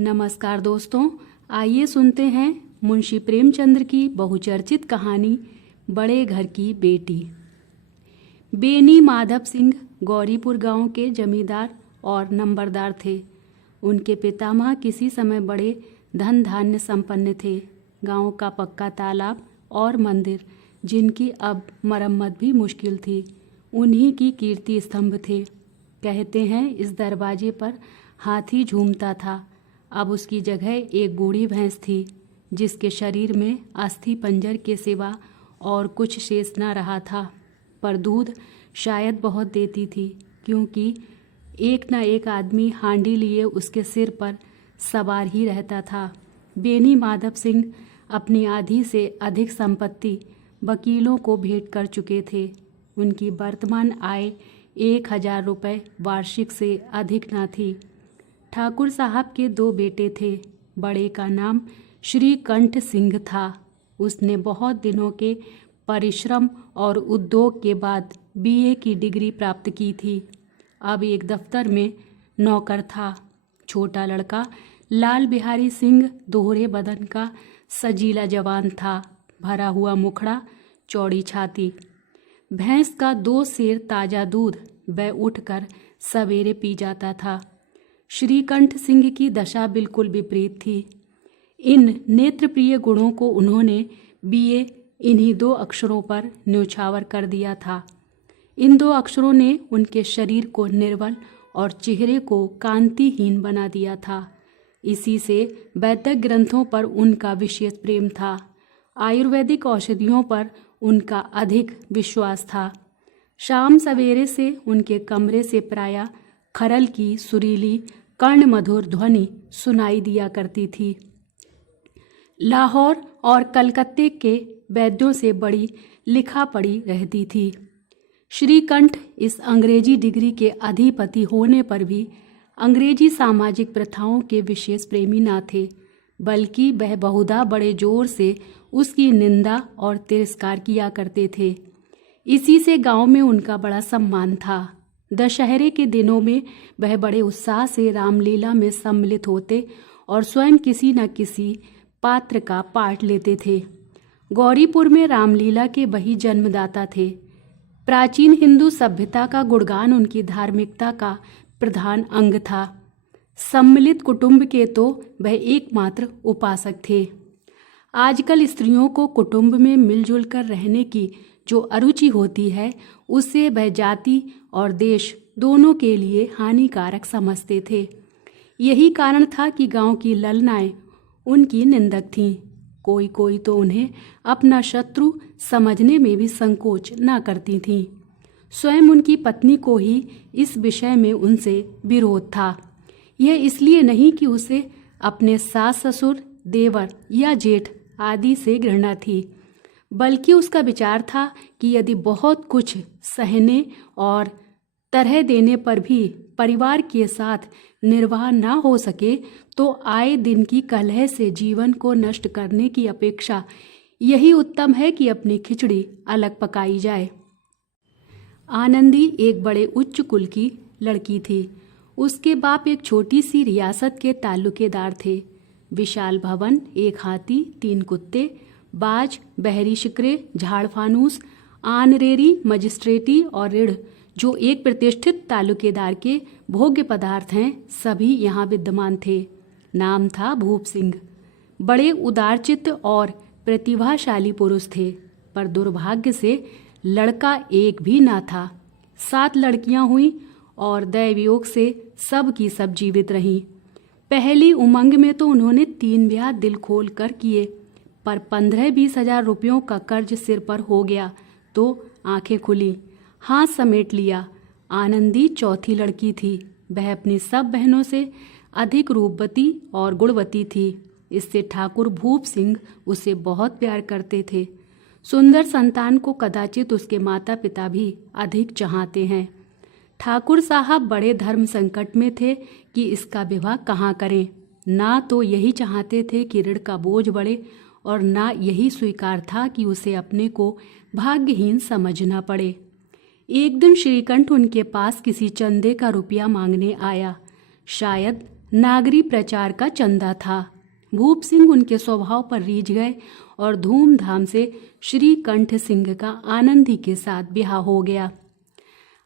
नमस्कार दोस्तों, आइए सुनते हैं मुंशी प्रेमचंद्र की बहुचर्चित कहानी बड़े घर की बेटी। बेनी माधव सिंह गौरीपुर गांव के जमींदार और नंबरदार थे। उनके पितामह किसी समय बड़े धन धान्य संपन्न थे। गांव का पक्का तालाब और मंदिर, जिनकी अब मरम्मत भी मुश्किल थी, उन्हीं की कीर्ति स्तंभ थे। कहते हैं इस दरवाजे पर हाथी झूमता था। अब उसकी जगह एक बूढ़ी भैंस थी, जिसके शरीर में अस्थि पंजर के सिवा और कुछ शेष न रहा था, पर दूध शायद बहुत देती थी, क्योंकि एक न एक आदमी हांडी लिए उसके सिर पर सवार ही रहता था। बेनी माधव सिंह अपनी आधी से अधिक संपत्ति वकीलों को भेंट कर चुके थे। उनकी वर्तमान आय 1000 रुपये वार्षिक से अधिक न थी। ठाकुर साहब के 2 बेटे थे। बड़े का नाम श्रीकंठ सिंह था। उसने बहुत दिनों के परिश्रम और उद्योग के बाद बीए की डिग्री प्राप्त की थी। अब एक दफ्तर में नौकर था। छोटा लड़का लाल बिहारी सिंह दोहरे बदन का सजीला जवान था, भरा हुआ मुखड़ा, चौड़ी छाती। भैंस का 2 सेर ताज़ा दूध वह उठकर सवेरे पी जाता था। श्रीकंठ सिंह की दशा बिल्कुल विपरीत थी। इन नेत्रप्रिय गुणों को उन्होंने बीए इन्हीं 2 अक्षरों पर न्योछावर कर दिया था। इन 2 अक्षरों ने उनके शरीर को निर्बल और चेहरे को कांतिहीन बना दिया था। इसी से वैदिक ग्रंथों पर उनका विशेष प्रेम था। आयुर्वेदिक औषधियों पर उनका अधिक विश्वास था। शाम सवेरे से उनके कमरे से प्रायः खरल की सुरीली कर्ण मधुर ध्वनि सुनाई दिया करती थी। लाहौर और कलकत्ते के वैद्यों से बड़ी लिखा पड़ी रहती थी। श्रीकंठ इस अंग्रेजी डिग्री के अधिपति होने पर भी अंग्रेजी सामाजिक प्रथाओं के विशेष प्रेमी न थे, बल्कि वह बहुधा बड़े जोर से उसकी निंदा और तिरस्कार किया करते थे। इसी से गांव में उनका बड़ा सम्मान था। दशहरे के दिनों में वह बड़े उत्साह से रामलीला में सम्मिलित होते और स्वयं किसी न किसी पात्र का पाठ लेते थे। गौरीपुर में रामलीला के वही जन्मदाता थे। प्राचीन हिंदू सभ्यता का गुणगान उनकी धार्मिकता का प्रधान अंग था। सम्मिलित कुटुंब के तो वह एकमात्र उपासक थे। आजकल स्त्रियों को कुटुंब में मिलजुल कर रहने की जो अरुचि होती है, उससे वह जाति और देश दोनों के लिए हानिकारक समझते थे। यही कारण था कि गांव की ललनाएं उनकी निंदक थीं। कोई कोई तो उन्हें अपना शत्रु समझने में भी संकोच न करती थीं। स्वयं उनकी पत्नी को ही इस विषय में उनसे विरोध था। यह इसलिए नहीं कि उसे अपने सास ससुर, देवर या जेठ आदि से घृणा थी, बल्कि उसका विचार था कि यदि बहुत कुछ सहने और तरह देने पर भी परिवार के साथ निर्वाह न हो सके, तो आए दिन की कलह से जीवन को नष्ट करने की अपेक्षा यही उत्तम है कि अपनी खिचड़ी अलग पकाई जाए। आनंदी एक बड़े उच्च कुल की लड़की थी। उसके बाप एक छोटी सी रियासत के ताल्लुकेदार थे। विशाल भवन, 1 हाथी, 3 कुत्ते, बाज, बहरी शिकरे, झाड़ फानूस, आनरेरी, मजिस्ट्रेटी और ऋण, जो एक प्रतिष्ठित तालुकेदार के भोग्य पदार्थ हैं, सभी यहाँ विद्यमान थे। नाम था भूप सिंह। बड़े उदारचित्त और प्रतिभाशाली पुरुष थे, पर दुर्भाग्य से लड़का एक भी ना था। 7 लड़कियां हुईं और दैवयोग से सब की सब जीवित रहीं। पहली उमंग में तो उन्होंने 3 ब्याह दिल खोल कर किए, पर 15-20 हजार रुपयों का कर्ज सिर पर हो गया तो आंखें खुली, हाथ समेट लिया। आनंदी चौथी लड़की थी। वह अपनी सब बहनों से अधिक रूपवती और गुणवती थी। इससे ठाकुर भूप सिंह उसे बहुत प्यार करते थे। सुंदर संतान को कदाचित उसके माता पिता भी अधिक चाहते हैं। ठाकुर साहब बड़े धर्म संकट में थे कि इसका विवाह कहाँ करें। ना तो यही चाहते थे कि ऋण का बोझ बढ़े, और ना यही स्वीकार था कि उसे अपने को भाग्यहीन समझना पड़े। एक दिन श्रीकंठ उनके पास किसी चंदे का रुपया मांगने आया। शायद नागरी प्रचार का चंदा था। भूप सिंह उनके स्वभाव पर रीझ गए और धूमधाम से श्रीकंठ सिंह का आनंदी के साथ ब्याह हो गया।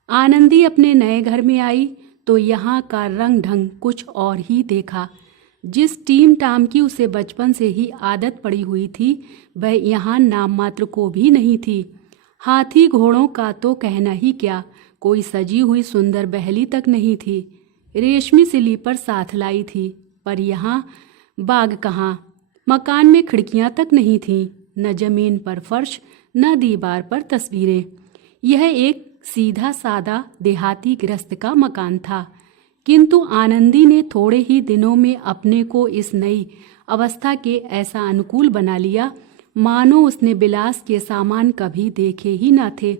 आनंदी अपने नए घर में आई तो यहाँ का रंग ढंग कुछ और ही देखा। जिस टीम टाम की उसे बचपन से ही आदत पड़ी हुई थी वह यहाँ नाम मात्र को भी नहीं थी। हाथी घोड़ों का तो कहना ही क्या, कोई सजी हुई सुंदर बहली तक नहीं थी। रेशमी स्लीपर साथ लाई थी, पर यहाँ बाग कहाँ। मकान में खिड़कियां तक नहीं थीं, न जमीन पर फर्श, न दीवार पर तस्वीरें। यह एक सीधा सादा देहाती गृहस्थ का मकान था, किंतु आनंदी ने थोड़े ही दिनों में अपने को इस नई अवस्था के ऐसा अनुकूल बना लिया मानो उसने बिलास के सामान कभी देखे ही न थे।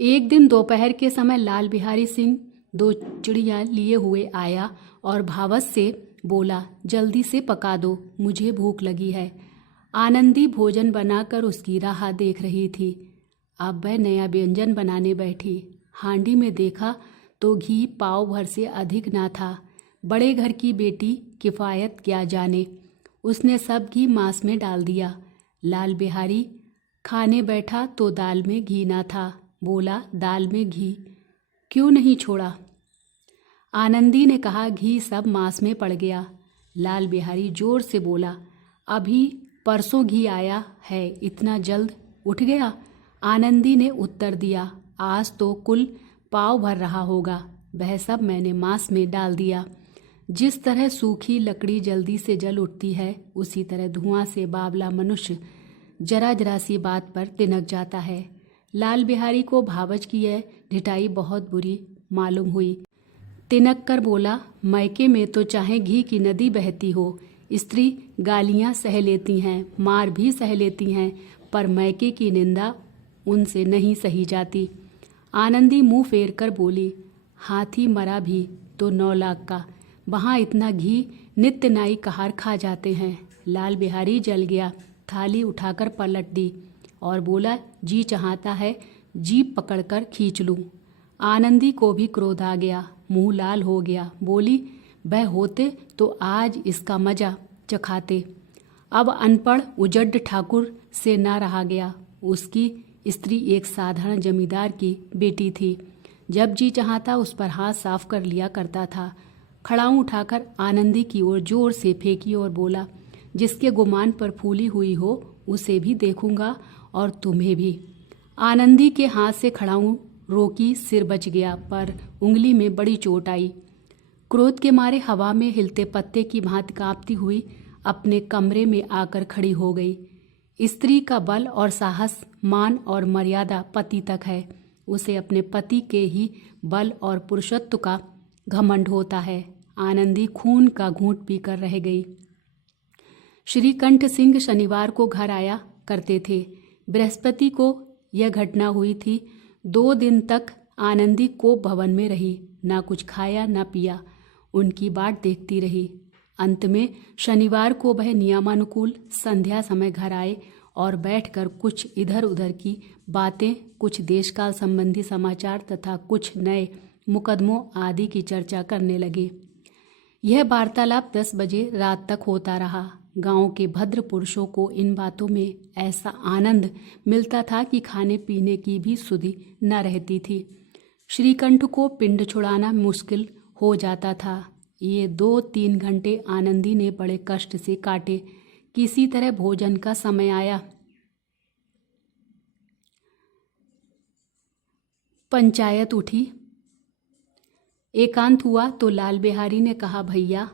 एक दिन दोपहर के समय लाल बिहारी सिंह 2 चिड़िया लिए हुए आया और भावस से बोला, जल्दी से पका दो, मुझे भूख लगी है। आनंदी भोजन बनाकर उसकी राह देख रही थी। अब वह नया व्यंजन बनाने बैठी। हांडी में देखा तो घी पाव भर से अधिक ना था। बड़े घर की बेटी किफ़ायत क्या जाने, उसने सब घी मांस में डाल दिया। लाल बिहारी खाने बैठा तो दाल में घी ना था। बोला, दाल में घी क्यों नहीं छोड़ा? आनंदी ने कहा, घी सब मांस में पड़ गया। लाल बिहारी जोर से बोला, अभी परसों घी आया है, इतना जल्द उठ गया? आनंदी ने उत्तर दिया, आज तो कुल पाव भर रहा होगा, वह सब मैंने मांस में डाल दिया। जिस तरह सूखी लकड़ी जल्दी से जल उठती है, उसी तरह धुआं से बावला मनुष्य जरा जरा सी बात पर तिनक जाता है। लाल बिहारी को भावच की यह ढिठाई बहुत बुरी मालूम हुई। तिनक कर बोला, मायके में तो चाहे घी की नदी बहती हो, स्त्री गालियां सह लेती हैं, मार भी सह लेती हैं, पर मायके की निंदा उनसे नहीं सही जाती। आनंदी मुंह फेर कर बोली, हाथी मरा भी तो 9 लाख का, वहाँ इतना घी नित्य नाई कहार खा जाते हैं। लाल बिहारी जल गया, थाली उठाकर पलट दी और बोला, जी चाहता है जीप पकड़कर खींच लूं। आनंदी को भी क्रोध आ गया, मुंह लाल हो गया। बोली, वह होते तो आज इसका मजा चखाते। अब अनपढ़ उजड्ड ठाकुर से ना रहा गया। उसकी स्त्री एक साधारण जमींदार की बेटी थी। जब जी चाहता उस पर हाथ साफ कर लिया करता था। खड़ाऊं उठाकर आनंदी की ओर जोर से फेंकी और बोला, जिसके गुमान पर फूली हुई हो उसे भी देखूंगा और तुम्हें भी। आनंदी के हाथ से खड़ाऊं रोकी, सिर बच गया, पर उंगली में बड़ी चोट आई। क्रोध के मारे हवा में हिलते पत्ते की भांति कांपती हुई अपने कमरे में आकर खड़ी हो गई। स्त्री का बल और साहस, मान और मर्यादा पति तक है। उसे अपने पति के ही बल और पुरुषत्व का घमंड होता है। आनंदी खून का घूंट पीकर रह गई। श्रीकंठ सिंह शनिवार को घर आया करते थे। बृहस्पति को यह घटना हुई थी। 2 दिन तक आनंदी कोप भवन में रही, ना कुछ खाया ना पिया, उनकी बाट देखती रही। अंत में शनिवार को वह नियमानुकूल संध्या समय घर आए और बैठकर कुछ इधर उधर की बातें, कुछ देशकाल संबंधी समाचार तथा कुछ नए मुकदमों आदि की चर्चा करने लगे। यह वार्तालाप 10 बजे रात तक होता रहा। गांव के भद्र पुरुषों को इन बातों में ऐसा आनंद मिलता था कि खाने पीने की भी सुधि न रहती थी। श्रीकंठ को पिंड छुड़ाना मुश्किल हो जाता था। ये 2-3 घंटे आनंदी ने बड़े कष्ट से काटे। किसी तरह भोजन का समय आया। पंचायत उठी। एकांत हुआ तो लाल बिहारी ने कहा, भैया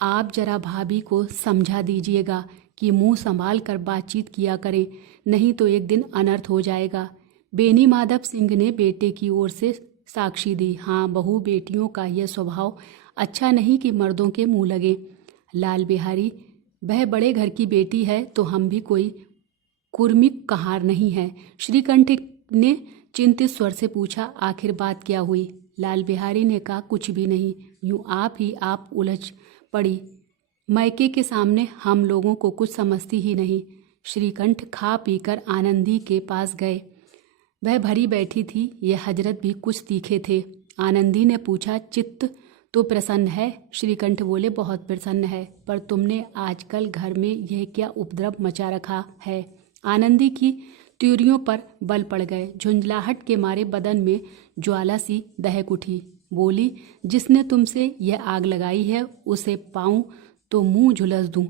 आप जरा भाभी को समझा दीजिएगा कि मुंह संभाल कर बातचीत किया करें, नहीं तो एक दिन अनर्थ हो जाएगा। बेनी माधव सिंह ने बेटे की ओर से साक्षी दी। हाँ, बहू बेटियों का यह स्वभाव अच्छा नहीं कि मर्दों के मुंह लगे। लाल बिहारी, वह बड़े घर की बेटी है तो हम भी कोई कुर्मिक कहार नहीं है। श्रीकंठ ने चिंतित स्वर से पूछा, आखिर बात क्या हुई? लाल बिहारी ने कहा, कुछ भी नहीं, यूं आप उलझ पड़ी। मायके के सामने हम लोगों को कुछ समझती ही नहीं। श्रीकंठ खा पीकर आनंदी के पास गए। वह भरी बैठी थी। यह हजरत भी कुछ तीखे थे। आनंदी ने पूछा, चित्त तो प्रसन्न है? श्रीकंठ बोले, बहुत प्रसन्न है। पर तुमने आजकल घर में यह क्या उपद्रव मचा रखा है? आनंदी की त्यूरियों पर बल पड़ गए। झुंझलाहट के मारे बदन में ज्वाला सी दहक उठी। बोली, जिसने तुमसे यह आग लगाई है उसे पाऊं तो मुंह झुलस दूं।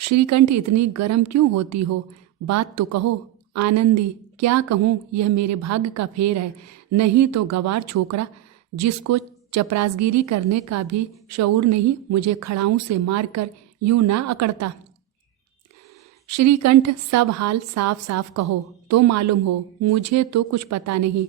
श्रीकंठ, इतनी गर्म क्यों होती हो? बात तो कहो। आनंदी, क्या कहूँ, यह मेरे भाग्य का फेर है। नहीं तो गवार छोकरा जिसको चपरासगिरी करने का भी शऊर नहीं, मुझे खड़ाऊं से मारकर यूं ना अकड़ता। श्रीकंठ, सब हाल साफ साफ कहो तो मालूम हो, मुझे तो कुछ पता नहीं।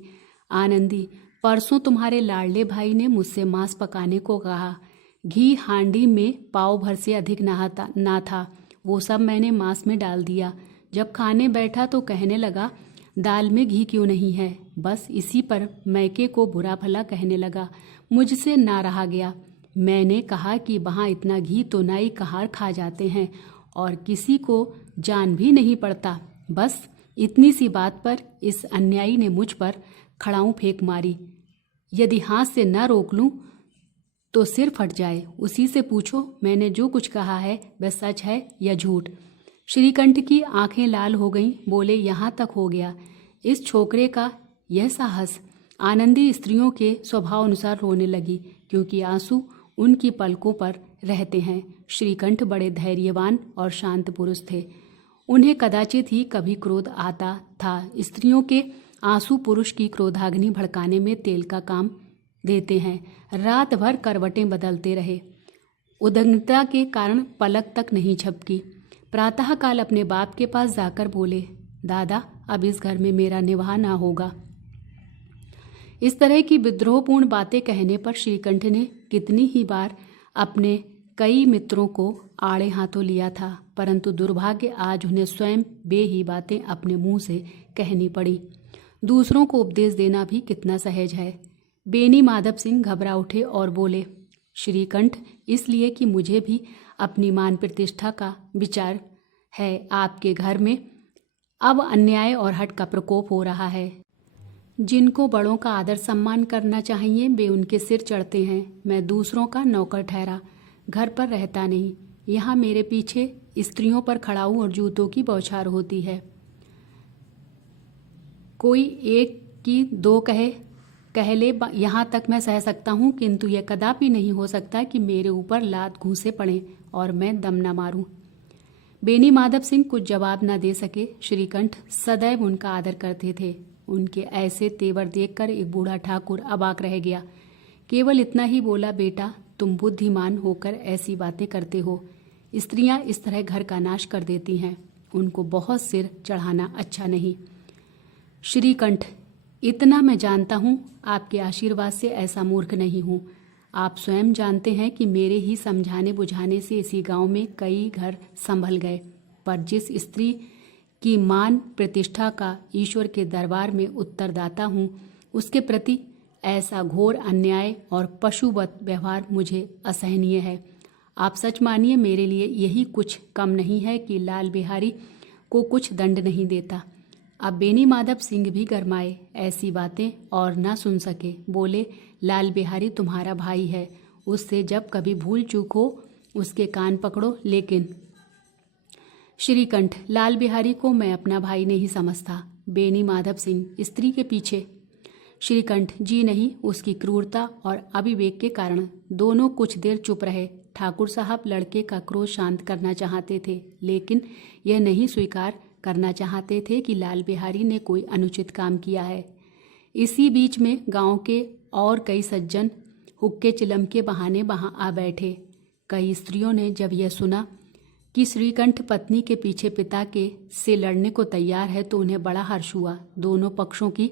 आनंदी, परसों तुम्हारे लाडले भाई ने मुझसे मांस पकाने को कहा। घी हांडी में पाव भर से अधिक ना था। वो सब मैंने मांस में डाल दिया। जब खाने बैठा तो कहने लगा, दाल में घी क्यों नहीं है? बस इसी पर मैके को बुरा भला कहने लगा। मुझसे ना रहा गया। मैंने कहा कि वहाँ इतना घी तो नाई कहार खा जाते हैं और किसी को जान भी नहीं पड़ता। बस इतनी सी बात पर इस अन्यायी ने मुझ पर खड़ाऊं फेंक मारी। यदि हाथ से न रोक लूं तो सिर फट जाए। उसी से पूछो मैंने जो कुछ कहा है वह सच है या झूठ। श्रीकंठ की आंखें लाल हो गईं। बोले, यहाँ तक हो गया इस छोकरे का यह साहस? आनंदी स्त्रियों के स्वभाव अनुसार रोने लगी, क्योंकि आंसू उनकी पलकों पर रहते हैं। श्रीकंठ बड़े धैर्यवान और शांत पुरुष थे। उन्हें कदाचित ही कभी क्रोध आता था। स्त्रियों के आंसू पुरुष की क्रोधाग्नि भड़काने में तेल का काम देते हैं। रात भर करवटें बदलते रहे। उदग्नता के कारण पलक तक नहीं झपकी। प्रातःकाल अपने बाप के पास जाकर बोले, दादा, अब इस घर में मेरा निवाह ना होगा। इस तरह की विद्रोहपूर्ण बातें कहने पर श्रीकंठ ने कितनी ही बार अपने कई मित्रों को आड़े हाथों लिया था, परंतु दुर्भाग्य आज उन्हें स्वयं वे ही बातें अपने मुंह से कहनी पड़ी। दूसरों को उपदेश देना भी कितना सहज है। बेनी माधव सिंह घबरा उठे और बोले, श्रीकंठ, इसलिए कि मुझे भी अपनी मान प्रतिष्ठा का विचार है। आपके घर में अब अन्याय और हठ का प्रकोप हो रहा है। जिनको बड़ों का आदर सम्मान करना चाहिए वे उनके सिर चढ़ते हैं। मैं दूसरों का नौकर ठहरा घर पर रहता नहीं। यहाँ मेरे पीछे स्त्रियों पर खड़ाऊ और जूतों की बौछार होती है। कोई एक की दो कह ले यहाँ तक मैं सह सकता हूँ, किंतु यह कदापि नहीं हो सकता कि मेरे ऊपर लात घूंसे पड़े और मैं दम न मारूं। बेनी माधव सिंह कुछ जवाब न दे सके। श्रीकंठ सदैव उनका आदर करते थे। उनके ऐसे तेवर देखकर एक बूढ़ा ठाकुर अबाक रह गया। केवल इतना ही बोला, बेटा, तुम बुद्धिमान होकर ऐसी बातें करते हो। स्त्रियां इस तरह घर का नाश कर देती हैं। उनको बहुत सिर चढ़ाना अच्छा नहीं। श्रीकंठ, इतना मैं जानता हूँ, आपके आशीर्वाद से ऐसा मूर्ख नहीं हूँ। आप स्वयं जानते हैं कि मेरे ही समझाने बुझाने से इसी गांव में कई घर संभल गए। पर जिस स्त्री की मान प्रतिष्ठा का ईश्वर के दरबार में उत्तरदाता हूँ, उसके प्रति ऐसा घोर अन्याय और पशुवत व्यवहार मुझे असहनीय है। आप सच मानिए, मेरे लिए यही कुछ कम नहीं है कि लाल बिहारी को कुछ दंड नहीं देता। अब बेनी माधव सिंह भी गरमाए, ऐसी बातें और ना सुन सके। बोले, लाल बिहारी तुम्हारा भाई है, उससे जब कभी भूल चूक हो उसके कान पकड़ो। लेकिन श्रीकंठ, लाल बिहारी को मैं अपना भाई नहीं समझता। बेनी माधव सिंह स्त्री के पीछे। श्रीकंठ, जी नहीं, उसकी क्रूरता और अविवेक के कारण। दोनों कुछ देर चुप रहे। ठाकुर साहब लड़के का क्रोध शांत करना चाहते थे, लेकिन यह नहीं स्वीकार करना चाहते थे कि लाल बिहारी ने कोई अनुचित काम किया है। इसी बीच में गांव के और कई सज्जन हुक्के चिलम के बहाने वहां आ बैठे। कई स्त्रियों ने जब यह सुना कि श्रीकंठ पत्नी के पीछे पिता के से लड़ने को तैयार है तो उन्हें बड़ा हर्ष हुआ। दोनों पक्षों की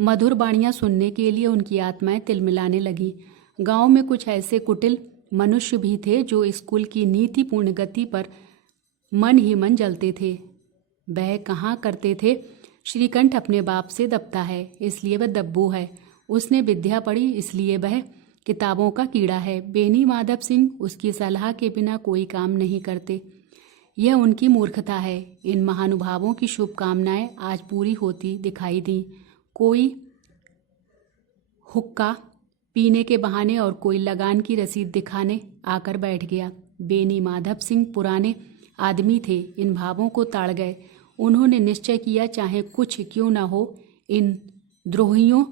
मधुर वाणियां सुनने के लिए उनकी आत्माएं तिलमिलाने लगी। गांव में कुछ ऐसे कुटिल मनुष्य भी थे जो स्कूल की नीतिपूर्ण गति पर मन ही मन जलते थे। वह कहाँ करते थे, श्रीकंठ अपने बाप से दबता है इसलिए वह दब्बू है। उसने विद्या पढ़ी इसलिए वह किताबों का कीड़ा है। बेनी माधव सिंह उसकी सलाह के बिना कोई काम नहीं करते। यह उनकी मूर्खता है। इन महानुभावों की शुभकामनाएं आज पूरी होती दिखाई दी। कोई हुक्का पीने के बहाने और कोई लगान की रसीद दिखाने आकर बैठ गया। बेनी माधव सिंह पुराने आदमी थे, इन भावों को ताड़ गए। उन्होंने निश्चय किया, चाहे कुछ क्यों न हो, इन द्रोहियों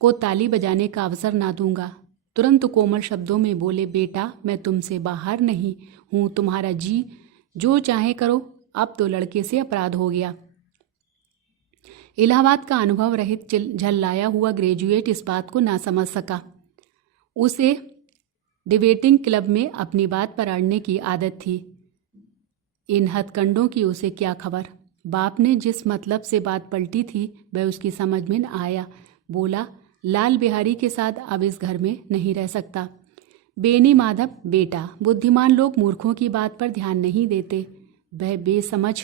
को ताली बजाने का अवसर ना दूंगा। तुरंत कोमल शब्दों में बोले, बेटा मैं तुमसे बाहर नहीं हूँ, तुम्हारा जी जो चाहे करो। अब तो लड़के से अपराध हो गया। इलाहाबाद का अनुभव रहित झल्लाया हुआ ग्रेजुएट इस बात को ना समझ सका। उसे डिबेटिंग क्लब में अपनी बात पर अड़ने की आदत थी। इन हथकंडों की उसे क्या खबर। बाप ने जिस मतलब से बात पलटी थी वह उसकी समझ में न आया। बोला, लाल बिहारी के साथ अब इस घर में नहीं रह सकता। बेनी माधव, बेटा बुद्धिमान लोग मूर्खों की बात पर ध्यान नहीं देते। वह बेसमझ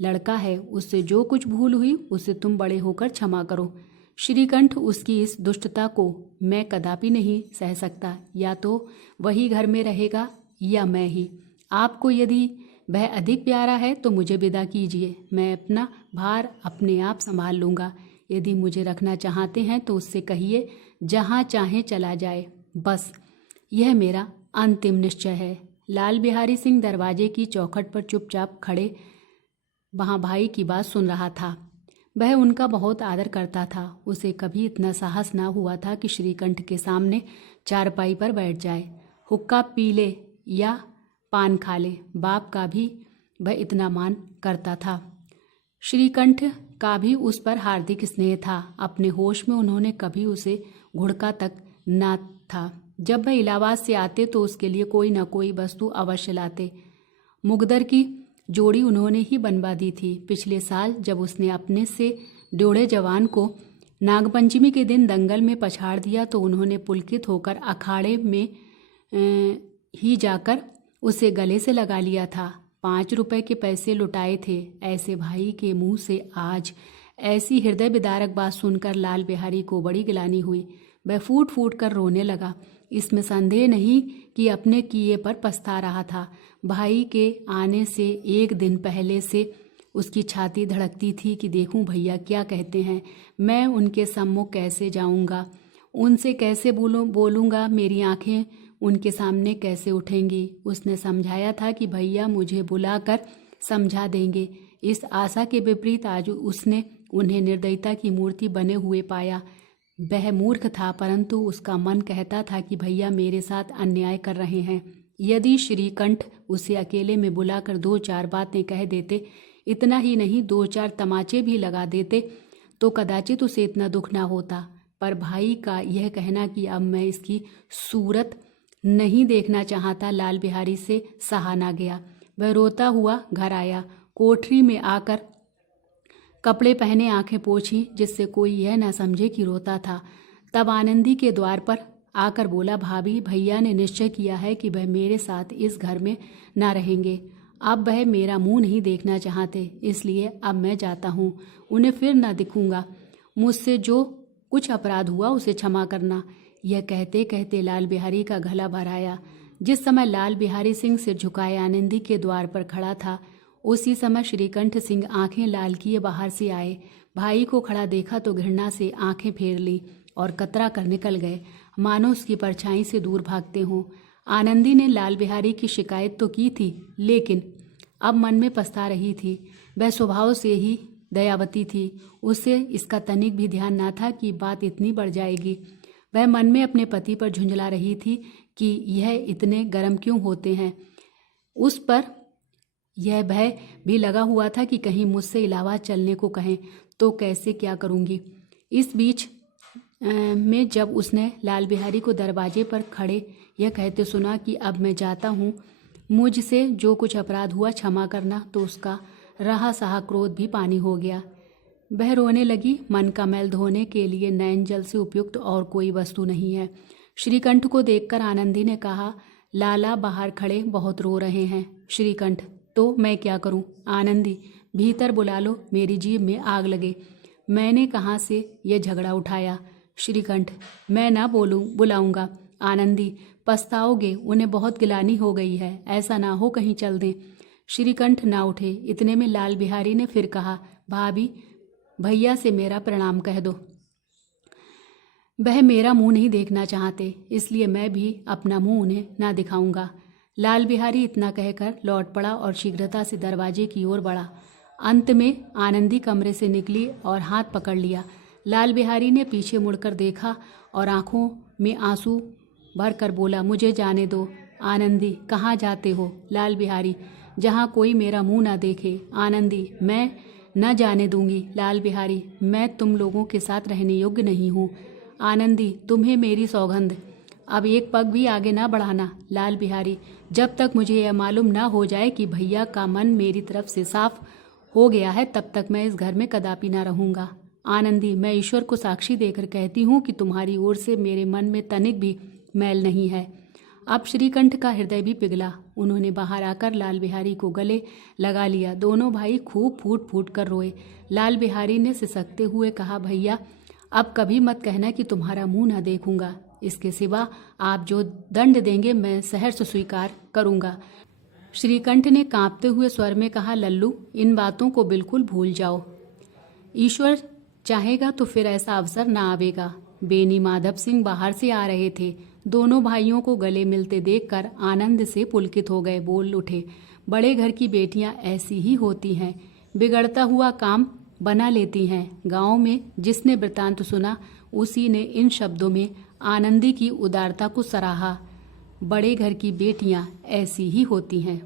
लड़का है, उससे जो कुछ भूल हुई उसे तुम बड़े होकर क्षमा करो। श्रीकंठ, उसकी इस दुष्टता को मैं कदापि नहीं सह सकता। या तो वही घर में रहेगा या मैं ही। आपको यदि वह अधिक प्यारा है तो मुझे विदा कीजिए, मैं अपना भार अपने आप संभाल लूँगा। यदि मुझे रखना चाहते हैं तो उससे कहिए जहाँ चाहे चला जाए, बस यह मेरा अंतिम निश्चय है। लाल बिहारी सिंह दरवाजे की चौखट पर चुपचाप खड़े वहाँ भाई की बात सुन रहा था। वह उनका बहुत आदर करता था। उसे कभी इतना साहस ना हुआ था कि श्रीकंठ के सामने चारपाई पर बैठ जाए, हुक्का पी ले या पान खा ले। बाप का भी वह इतना मान करता था। श्रीकंठ का भी उस पर हार्दिक स्नेह था। अपने होश में उन्होंने कभी उसे घुड़का तक ना था। जब वह इलाहाबाद से आते तो उसके लिए कोई न कोई वस्तु अवश्य लाते। मुगदर की जोड़ी उन्होंने ही बनवा दी थी। पिछले साल जब उसने अपने से ड्योढ़े जवान को नागपंचमी के दिन दंगल में पछाड़ दिया तो उन्होंने पुलकित होकर अखाड़े में ही जाकर उसे गले से लगा लिया था। 5 रुपए के पैसे लुटाए थे। ऐसे भाई के मुंह से आज ऐसी हृदय विदारक बात सुनकर लाल बिहारी को बड़ी गिलानी हुई। वह फूट फूट कर रोने लगा। इसमें संदेह नहीं कि अपने किए पर पछता रहा था। भाई के आने से एक दिन पहले से उसकी छाती धड़कती थी कि देखूं भैया क्या कहते हैं, मैं उनके सम्मुख कैसे जाऊंगा, उनसे कैसे बोलूंगा, मेरी आंखें उनके सामने कैसे उठेंगी। उसने समझाया था कि भैया मुझे बुलाकर समझा देंगे। इस आशा के विपरीत आज उसने उन्हें निर्दयता की मूर्ति बने हुए पाया। वह मूर्ख था, परंतु उसका मन कहता था कि भैया मेरे साथ अन्याय कर रहे हैं। यदि श्रीकंठ उसे अकेले में बुलाकर 2-4 बातें कह देते, इतना ही नहीं 2-4 तमाचे भी लगा देते, तो कदाचित उसे इतना दुख ना होता। पर भाई का यह कहना कि अब मैं इसकी सूरत नहीं देखना चाहता, लाल बिहारी से सहा ना गया। वह रोता हुआ घर आया। कोठरी में आकर कपड़े पहने आंखें पोंछी जिससे कोई यह ना समझे कि रोता था। तब आनंदी के द्वार पर आकर बोला, भाभी भैया ने निश्चय किया है कि वह मेरे साथ इस घर में ना रहेंगे। अब वह मेरा मुंह नहीं देखना चाहते, इसलिए अब मैं जाता हूँ, उन्हें फिर ना दिखूंगा। मुझसे जो कुछ अपराध हुआ उसे क्षमा करना। यह कहते कहते लाल बिहारी का गला भर आया। जिस समय लाल बिहारी सिंह सिर झुकाए आनंदी के द्वार पर खड़ा था, उसी समय श्रीकंठ सिंह आंखें लाल किए बाहर से आए। भाई को खड़ा देखा तो घृणा से आंखें फेर ली और कतरा कर निकल गए, मानो उसकी परछाई से दूर भागते हों। आनंदी ने लाल बिहारी की शिकायत तो की थी, लेकिन अब मन में पछता रही थी। वह स्वभाव से ही दयावती थी, उसे इसका तनिक भी ध्यान ना था कि बात इतनी बढ़ जाएगी। वह मन में अपने पति पर झुंझला रही थी कि यह इतने गर्म क्यों होते हैं। उस पर यह भय भी लगा हुआ था कि कहीं मुझसे इलाहाबाद चलने को कहें तो कैसे क्या करूंगी। इस बीच में जब उसने लाल बिहारी को दरवाजे पर खड़े यह कहते सुना कि अब मैं जाता हूँ, मुझसे जो कुछ अपराध हुआ क्षमा करना, तो उसका रहा सहा क्रोध भी पानी हो गया। वह रोने लगी। मन का मैल धोने के लिए नयन जल से उपयुक्त और कोई वस्तु नहीं है। श्रीकंठ को देखकर आनंदी ने कहा, लाला बाहर खड़े बहुत रो रहे हैं। श्रीकंठ, तो मैं क्या करूं? आनंदी, भीतर बुला लो, मेरी जीभ में आग लगे, मैंने कहाँ से ये झगड़ा उठाया। श्रीकंठ, मैं ना बुलाऊंगा। आनंदी, पछताओगे, उन्हें बहुत गिलानी हो गई है, ऐसा ना हो कहीं चल दें। श्रीकंठ ना उठे। इतने में लाल बिहारी ने फिर कहा, भाभी भैया से मेरा प्रणाम कह दो। वह मेरा मुंह नहीं देखना चाहते, इसलिए मैं भी अपना मुंह उन्हें ना दिखाऊंगा। लाल बिहारी इतना कहकर लौट पड़ा और शीघ्रता से दरवाजे की ओर बढ़ा। अंत में आनंदी कमरे से निकली और हाथ पकड़ लिया। लाल बिहारी ने पीछे मुड़कर देखा और आंखों में आंसू भरकर बोला, मुझे जाने दो। आनंदी, कहाँ जाते हो? लाल बिहारी, जहाँ कोई मेरा मुंह ना देखे। आनंदी, मैं न जाने दूंगी। लाल बिहारी, मैं तुम लोगों के साथ रहने योग्य नहीं हूँ। आनंदी, तुम्हें मेरी सौगंध, अब एक पग भी आगे ना बढ़ाना। लाल बिहारी, जब तक मुझे यह मालूम ना हो जाए कि भैया का मन मेरी तरफ से साफ हो गया है, तब तक मैं इस घर में कदापि ना रहूंगा। आनंदी, मैं ईश्वर को साक्षी देकर कहती हूँ कि तुम्हारी ओर से मेरे मन में तनिक भी मैल नहीं है। अब श्रीकंठ का हृदय भी पिघला। उन्होंने बाहर आकर लाल बिहारी को गले लगा लिया। दोनों भाई खूब फूट फूट कर रोए। लाल बिहारी ने सिसकते हुए कहा, भैया अब कभी मत कहना कि तुम्हारा मुंह न देखूंगा। इसके सिवा आप जो दंड देंगे मैं सहर्ष स्वीकार करूंगा। श्रीकंठ ने कांपते हुए स्वर में कहा, लल्लू, इन बातों को बिल्कुल भूल जाओ। ईश्वर चाहेगा तो फिर ऐसा अवसर ना आवेगा। बेनी माधव सिंह बाहर से आ रहे थे। दोनों भाइयों को गले मिलते देखकर आनंद से पुलकित हो गए। बोल उठे, बड़े घर की बेटियां ऐसी ही होती हैं, बिगड़ता हुआ काम बना लेती हैं। गांव में जिसने वृतांत सुना उसी ने इन शब्दों में आनंदी की उदारता को सराहा। बड़े घर की बेटियां ऐसी ही होती हैं।